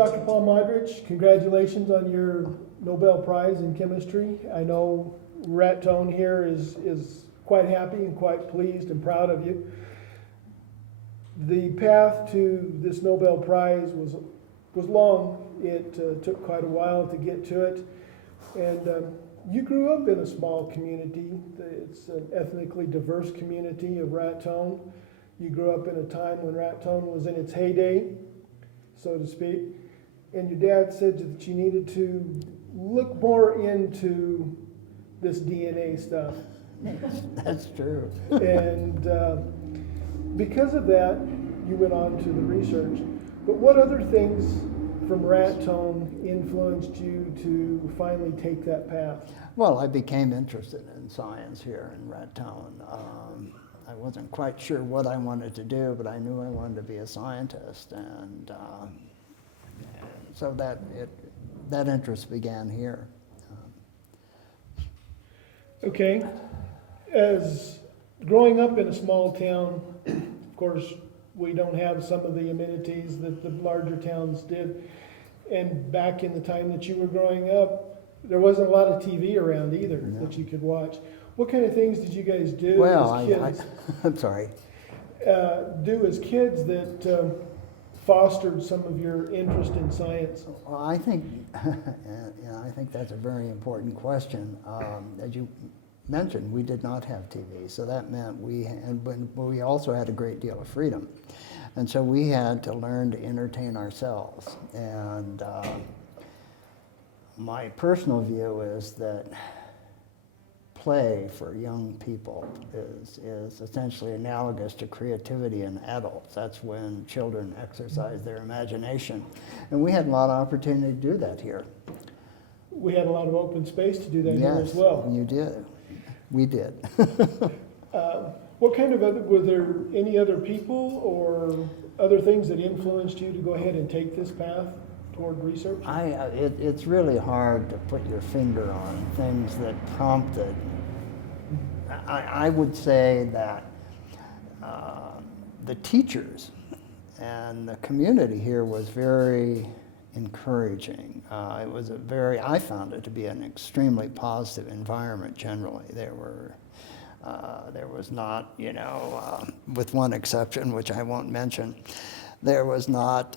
Dr. Paul Modrich, congratulations on your Nobel Prize in Chemistry. I know Raton here is quite happy and quite pleased and proud of you. The path to this Nobel Prize was long. It took quite a while to get to it. And you grew up in a small community. It's an ethnically diverse community of Raton. You grew up in a time when Raton was in its heyday, so to speak. And your dad said that you needed to look more into this DNA stuff. That's true. And because of that, you went on to the research. But what other things from Raton influenced you to finally take that path? Well, I became interested in science here in Raton. I wasn't quite sure what I wanted to do, but I knew I wanted to be a scientist, and so that interest began here. Okay. As growing up in a small town, of course, we don't have some of the amenities that the larger towns did. And back in the time that you were growing up, there wasn't a lot of TV around either that you could watch. What kind of things did you guys do as kids? I'm sorry. Do as kids that fostered some of your interest in science? Well, I think, I think that's a very important question. As you mentioned, we did not have TV, so that meant we also had a great deal of freedom, and so we had to learn to entertain ourselves. And my personal view is that play for young people is essentially analogous to creativity in adults. That's when children exercise their imagination. And we had a lot of opportunity to do that here. We had a lot of open space to do that here as well. Yes, you did. We did. What kind of other, were there any other people or other things that influenced you to go ahead and take this path toward research? It's really hard to put your finger on things that prompted. I would say that the teachers and the community here was very encouraging. It was I found it to be an extremely positive environment generally. There was not, with one exception, which I won't mention, there was not,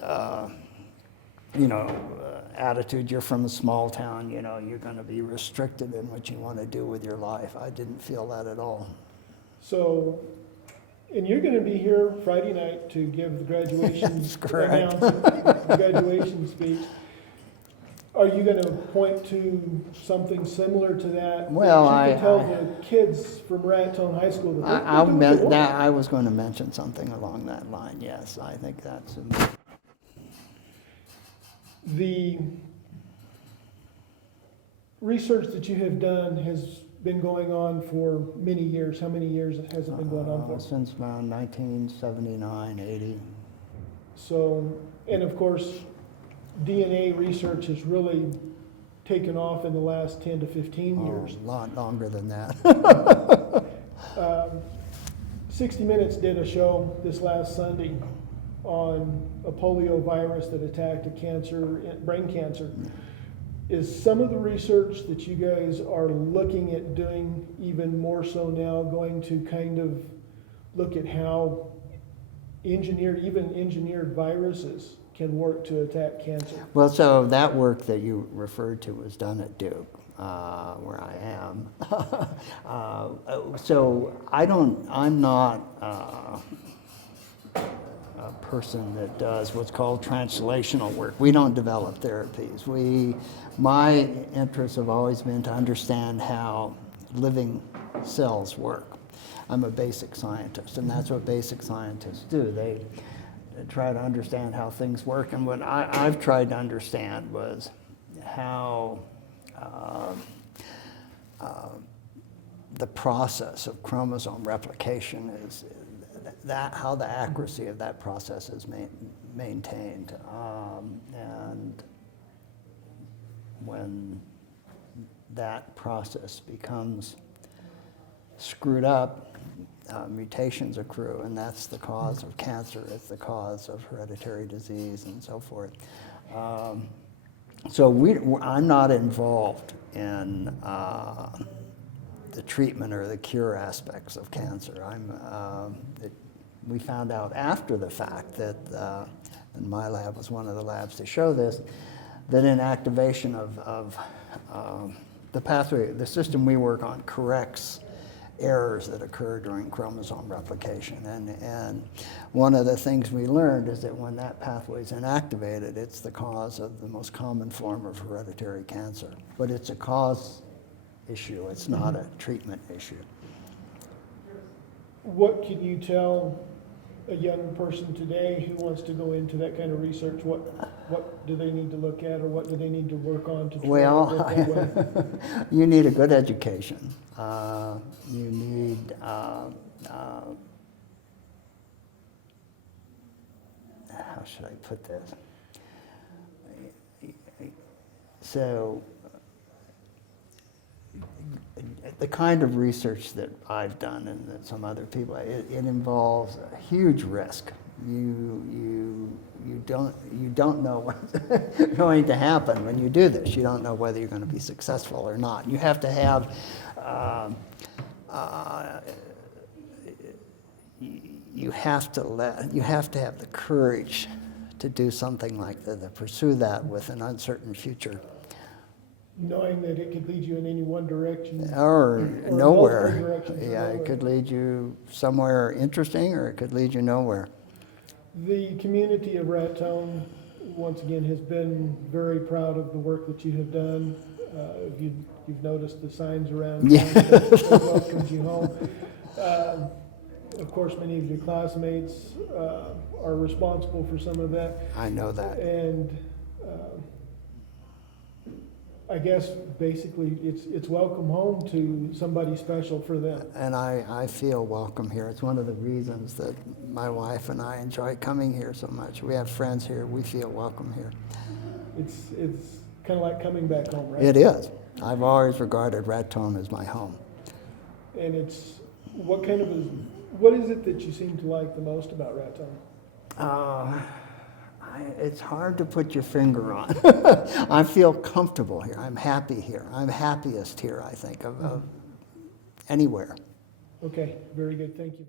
attitude, you're from a small town, you're going to be restricted in what you want to do with your life. I didn't feel that at all. So, and you're going to be here Friday night to give the graduation announcement, graduation speech. Are you going to point to something similar to that? Well, that you can tell the kids from Raton High School that I was going to mention something along that line. Yes, I think that's. The research that you have done has been going on for many years. How many years has it been going on for? Since around 1979, 80. So, and of course, DNA research has really taken off in the last 10 to 15 years. A lot longer than that. 60 Minutes did a show this last Sunday on a polio virus that attacked brain cancer. Is some of the research that you guys are looking at doing even more so now going to kind of look at how engineered viruses can work to attack cancer? Well, so that work that you referred to was done at Duke, where I am. So I'm not a person that does what's called translational work. We don't develop therapies. My interests have always been to understand how living cells work. I'm a basic scientist, and that's what basic scientists do. They try to understand how things work, and what I've tried to understand was how the process of chromosome replication is, how the accuracy of that process is maintained. And when that process becomes screwed up, mutations accrue, and that's the cause of cancer, it's the cause of hereditary disease and so forth. So I'm not involved in the treatment or the cure aspects of cancer. We found out after the fact that, and my lab was one of the labs to show this, that inactivation of the pathway, the system we work on corrects errors that occur during chromosome replication. And one of the things we learned is that when that pathway is inactivated, it's the cause of the most common form of hereditary cancer. But it's a cause issue, it's not a treatment issue. What can you tell a young person today who wants to go into that kind of research? What do they need to look at, or what do they need to work on to try to get that way? You need a good education. You need how should I put this? So the kind of research that I've done and that some other people, it involves a huge risk. You don't know what's going to happen when you do this. You don't know whether you're going to be successful or not. You have to have you have to have the courage to do something like that, to pursue that with an uncertain future. Knowing that it could lead you in any one direction. Or multiple nowhere. directions or Yeah, it nowhere. could lead you somewhere interesting, or it could lead you nowhere. The community of Raton, once again, has been very proud of the work that you have done. You've noticed the signs around Yeah. town that welcomes you home. Of course, many of your classmates are responsible for some of that. I know that. And I guess basically it's welcome home to somebody special for them. And I feel welcome here. It's one of the reasons that my wife and I enjoy coming here so much. We have friends here. We feel welcome here. It's kind of like coming back home, right? It is. I've always regarded Raton as my home. And it's what is it that you seem to like the most about Raton? It's hard to put your finger on. I feel comfortable here. I'm happy here. I'm happiest here, I think, of anywhere. Okay, very good. Thank you.